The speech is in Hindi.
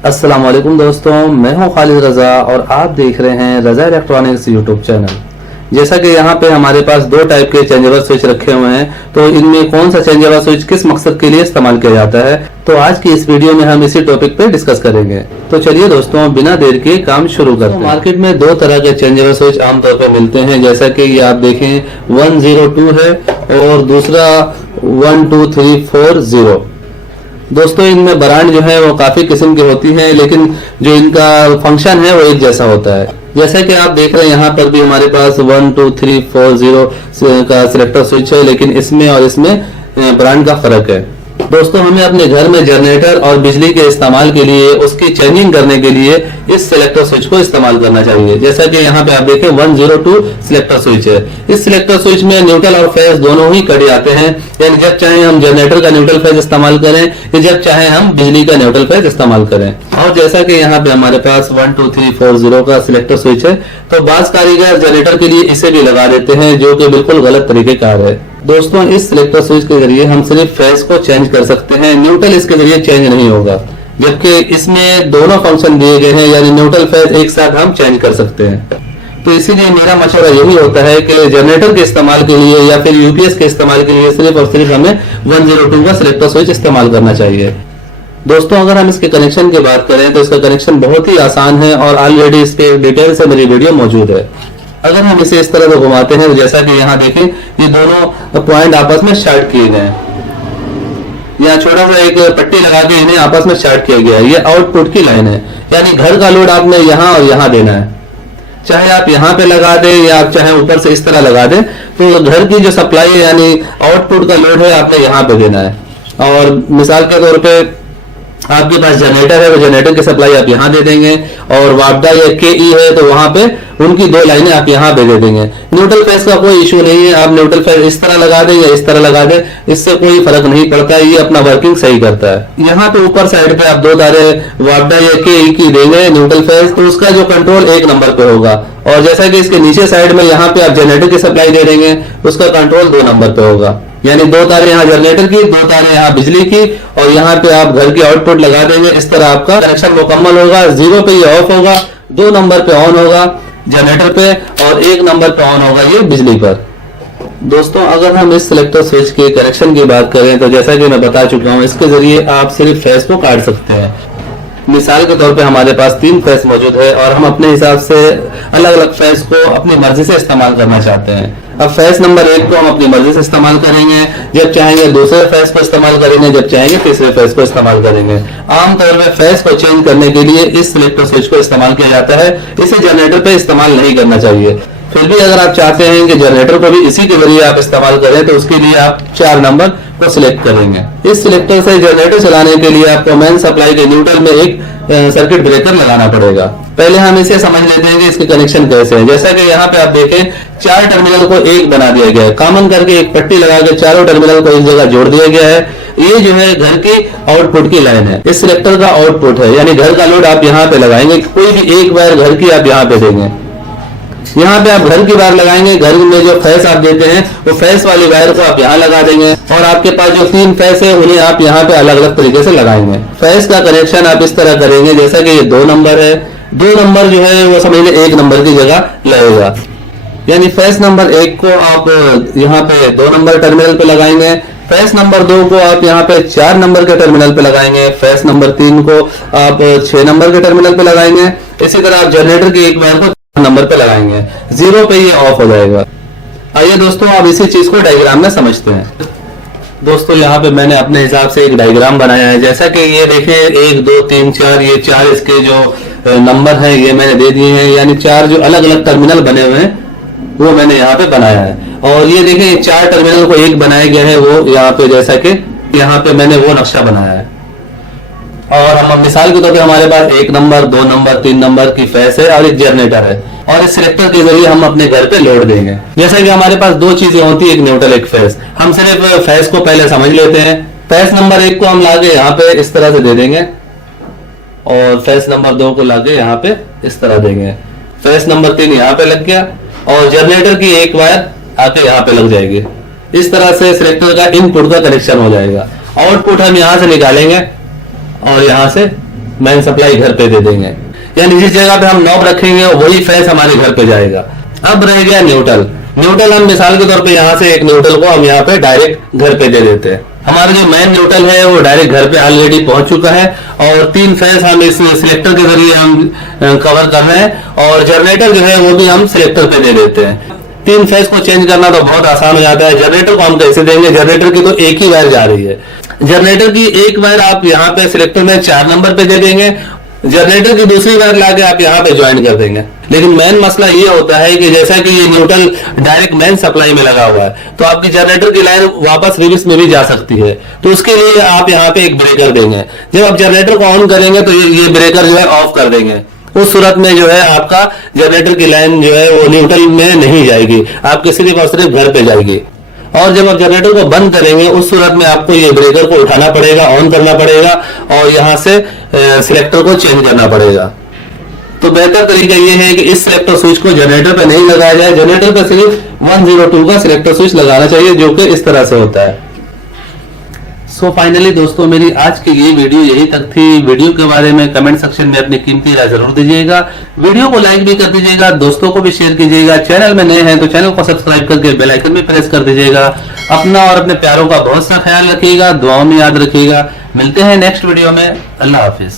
अस्सलाम वालेकुम दोस्तों, मैं हूं खालिद रजा और आप देख रहे हैं रजा इलेक्ट्रॉनिक्स यूट्यूब चैनल। जैसा कि यहाँ पे हमारे पास दो टाइप के चेंजेबल स्विच रखे हुए हैं, तो इनमें कौन सा चेंजेबल स्विच किस मकसद के लिए इस्तेमाल किया जाता है, तो आज की इस वीडियो में हम इसी टॉपिक पे डिस्कस करेंगे। तो चलिए दोस्तों, बिना देर के काम शुरू करते हैं। मार्केट में दो तरह के चेंजेबल स्विच आमतौर पर मिलते हैं, जैसा कि ये आप देखें 102 है और दूसरा 12340। दोस्तों, इनमें ब्रांड जो है वो काफी किस्म की होती हैं, लेकिन जो इनका फंक्शन है वो एक जैसा होता है। जैसा कि आप देख रहे हैं यहाँ पर भी हमारे पास 12340 का सिलेक्टर स्विच है, लेकिन इसमें और इसमें ब्रांड का फर्क है। दोस्तों, हमें अपने घर में जनरेटर और बिजली के इस्तेमाल के लिए उसकी चेंजिंग करने के लिए इस सिलेक्टर स्विच को इस्तेमाल करना चाहिए। जैसा कि यहाँ पे आप देखें 102 सिलेक्टर स्विच है। इस सिलेक्टर स्विच में न्यूट्रल और फेज दोनों ही कड़ी आते हैं, यानी जब चाहे हम जनरेटर का न्यूट्रल फेज इस्तेमाल करें या जब चाहे हम बिजली का न्यूट्रल फेज इस्तेमाल करें। और जैसा कि यहाँ पे हमारे पास 12340 का सिलेक्टर स्विच है, तो बाज कारीगर जनरेटर के लिए इसे भी लगा देते हैं, जो कि बिल्कुल गलत तरीकेकार है। दोस्तों, इस सिलेक्टर स्विच के जरिए हम सिर्फ फेज को चेंज कर सकते हैं, न्यूट्रल इसके जरिए चेंज नहीं होगा, जबकि इसमें दोनों फंक्शन दिए गए हैं, यानी न्यूट्रल फेज एक साथ हम चेंज कर सकते हैं। तो इसीलिए मेरा मशवरा यही होता है कि जनरेटर के इस्तेमाल के लिए या फिर यूपीएस के इस्तेमाल के लिए सिर्फ और सिर्फ हमें 102 का सिलेक्टर स्विच इस्तेमाल करना चाहिए। दोस्तों, अगर हम इसके कनेक्शन की बात करें तो इसका कनेक्शन बहुत ही आसान है और ऑलरेडी इसके डिटेल से मेरी वीडियो मौजूद है। अगर हम इसे इस तरह से घुमाते हैं तो जैसा कि यहाँ देखें, ये दोनों पॉइंट आपस में शार्ट किए गए हैं। यहाँ छोटा सा एक पट्टी लगा के इन्हें आपस में शार्ट किया गया है। ये आउटपुट की लाइन है, यानी घर का लोड आपने यहाँ और यहाँ देना है। चाहे आप यहाँ पे लगा दें या आप चाहे ऊपर से इस तरह लगा दें, तो घर की जो सप्लाई है यानी आउटपुट का लोड है आपने यहाँ पे देना है। और मिसाल के तौर पे आपके पास जनरेटर है, वो जनरेटर की सप्लाई आप यहाँ दे देंगे, और वापडा या केई है तो वहां पे उनकी दो लाइनें आप यहाँ पे दे देंगे। न्यूट्रल फेज का कोई इशू नहीं है, आप न्यूट्रल फेज इस तरह लगा दें या इस तरह लगा दें, इससे कोई फर्क नहीं पड़ता है, ये अपना वर्किंग सही करता है। यहाँ पे ऊपर साइड पे आप दो तारे वापडा या केई की देंगे न्यूट्रल फेज, तो उसका जो कंट्रोल 1 नंबर पे होगा। और जैसा कि इसके नीचे साइड में यहाँ पे आप जनरेटर की सप्लाई दे देंगे, उसका कंट्रोल 2 नंबर पे होगा। यानी दो तारे यहाँ जनरेटर की, दो तारे यहाँ बिजली की, और यहाँ पे आप घर की आउटपुट लगा देंगे। इस तरह आपका कनेक्शन मुकम्मल होगा। 0 पे ये ऑफ होगा, 2 नंबर पे ऑन होगा जनरेटर पे, और 1 नंबर पे ऑन होगा ये बिजली पर। दोस्तों, अगर हम इस सिलेक्टर स्विच के कनेक्शन की बात करें तो जैसा कि मैं बता चुका हूँ, इसके जरिए आप सिर्फ फेज को काट सकते हैं। मिसाल के तौर पे हमारे पास 3 फेज मौजूद है और हम अपने हिसाब से अलग अलग फेज को अपनी मर्जी से इस्तेमाल करना चाहते हैं। अब फेज नंबर 1 को हम अपनी मर्जी से इस्तेमाल करेंगे, जब चाहेंगे दूसरे फेज को इस्तेमाल करेंगे, जब चाहेंगे तीसरे फेज को इस्तेमाल करेंगे। आमतौर में फेज को चेंज करने के लिए इस सिलेक्टर स्विच को इस्तेमाल किया जाता है, इसे जनरेटर पे इस्तेमाल नहीं करना चाहिए। फिर भी अगर आप चाहते हैं कि जनरेटर को भी इसी के जरिए आप इस्तेमाल करें, तो उसके लिए आप 4 नंबर को सिलेक्ट करेंगे। इस सिलेक्टर से जनरेटर चलाने के लिए आपको मेन सप्लाई के न्यूट्रल में एक सर्किट ब्रेकर लगाना पड़ेगा। पहले हम इसे समझ लेते हैं कि इसके कनेक्शन कैसे है। जैसा कि यहाँ पे आप देखें, 4 टर्मिनल को एक बना दिया गया है, कॉमन करके एक पट्टी लगा के चारों टर्मिनल को इस जगह जोड़ दिया गया है। ये जो है घर की आउटपुट की लाइन है, इस सिलेक्टर का आउटपुट है, यानी घर का लोड आप यहाँ पे लगाएंगे। कोई भी एक वायर घर की आप यहाँ पे देंगे, यहाँ पे आप घर की वायर लगाएंगे। घर में जो फेस आप देते हैं वो फेस वाली वायर को आप यहाँ लगा देंगे, और आपके पास जो 3 फेस है उन्हें आप यहाँ पे अलग अलग तरीके से लगाएंगे। फेस का कनेक्शन आप इस तरह करेंगे, जैसा कि ये 2 नंबर है, 2 नंबर जो है वो समझ लें 1 नंबर की जगह लगेगा। यानी फेस नंबर 1 को आप यहाँ पे 2 नंबर टर्मिनल पे लगाएंगे, फेस नंबर 2 को आप यहाँ पे 4 नंबर के टर्मिनल पे लगाएंगे, फेस नंबर 3 को आप 6 नंबर के टर्मिनल पे लगाएंगे। इसी तरह आप जनरेटर की एक वायर को नंबर पे लगाएंगे, 0 पे ये ऑफ हो जाएगा। आइए दोस्तों, अब इसी चीज को डायग्राम में समझते हैं। दोस्तों, यहाँ पे मैंने अपने हिसाब से एक डायग्राम बनाया है। जैसा कि ये देखिए 1 2 3 4, ये 4 इसके जो नंबर हैं ये मैंने दे दिए हैं, यानी 4 जो अलग अलग टर्मिनल बने हुए हैं वो मैंने यहाँ पे बनाया है। और ये देखिए 4 टर्मिनल को एक बनाया गया है, वो यहाँ पे जैसा कि यहाँ पे मैंने वो नक्शा बनाया है। और हम मिसाल के तौर पे हमारे पास 1 नंबर 2 नंबर 3 नंबर की फेस है और एक जनरेटर है, और इस सिलेक्टर के जरिए हम अपने घर पे लोड देंगे। जैसा कि हमारे पास 2 चीजें होती है, एक न्यूट्रल एक फेस। हम सिर्फ फेस को पहले समझ लेते हैं। फेस नंबर 1 को हम लाके यहाँ पे इस तरह से दे देंगे, और फेस नंबर 2 को लाके यहाँ पे इस तरह देंगे। फेस नंबर 3 यहाँ पे लग गया, और जनरेटर की एक वायर आके यहाँ पे लग जाएगी। इस तरह से सिलेक्टर का इनपुट का कनेक्शन हो जाएगा। आउटपुट हम यहाँ से निकालेंगे और यहाँ से मेन सप्लाई घर पे दे देंगे, यानी जिस जगह पे हम नॉब रखेंगे वही फैंस हमारे घर पे जाएगा। अब रह गया न्यूट्रल। न्यूट्रल हम मिसाल के तौर पे यहाँ से एक न्यूट्रल को हम यहाँ पे डायरेक्ट घर पे दे देते हैं। हमारा जो मेन न्यूट्रल है वो डायरेक्ट घर पे ऑलरेडी पहुंच चुका है और 3 फैंस हम इस सिलेक्टर के जरिए हम कवर कर रहे हैं और जनरेटर जो है वो भी हम सिलेक्टर पे दे देते हैं। 3 फेज को चेंज करना तो बहुत आसान हो जाता है। जनरेटर को हम कैसे देंगे, जनरेटर की तो एक ही वायर जा रही है, जनरेटर की एक वायर आप यहाँ पे सिलेक्टर में 4 नंबर पे दे देंगे, जनरेटर की दूसरी वायर लाके आप यहाँ पे ज्वाइन कर देंगे। लेकिन मेन मसला ये होता है कि जैसा कि ये न्यूट्रल डायरेक्ट मेन सप्लाई में लगा हुआ है तो आपकी जनरेटर की लाइन वापस रिवर्स में भी जा सकती है, तो उसके लिए आप यहाँ पे एक ब्रेकर देंगे। जब आप जनरेटर को ऑन करेंगे तो ये ब्रेकर जो है ऑफ कर देंगे, उस सूरत में जो है आपका जनरेटर की लाइन जो है वो न्यूट्रल में नहीं जाएगी, आपके सिर्फ और सिर्फ घर पे जाएगी। और जब आप जनरेटर को बंद करेंगे उस सूरत में आपको ये ब्रेकर को उठाना पड़ेगा, ऑन करना पड़ेगा और यहाँ से सिलेक्टर को चेंज करना पड़ेगा। तो बेहतर तरीका ये है कि इस सिलेक्टर स्विच को जनरेटर पे नहीं लगाया जाए, जनरेटर पे सिर्फ 102 का सिलेक्टर स्विच लगाना चाहिए जो कि इस तरह से होता है। सो फाइनली दोस्तों मेरी आज की ये वीडियो यही तक थी। वीडियो के बारे में कमेंट सेक्शन में अपनी कीमती राय जरूर दीजिएगा, वीडियो को लाइक भी कर दीजिएगा, दोस्तों को भी शेयर कीजिएगा। चैनल में नए हैं तो चैनल को सब्सक्राइब करके बेल आइकन भी प्रेस कर दीजिएगा। अपना और अपने प्यारों का बहुत सा ख्याल रखिएगा, दुआओं में याद रखिएगा। मिलते हैं नेक्स्ट वीडियो में। अल्लाह हाफिज।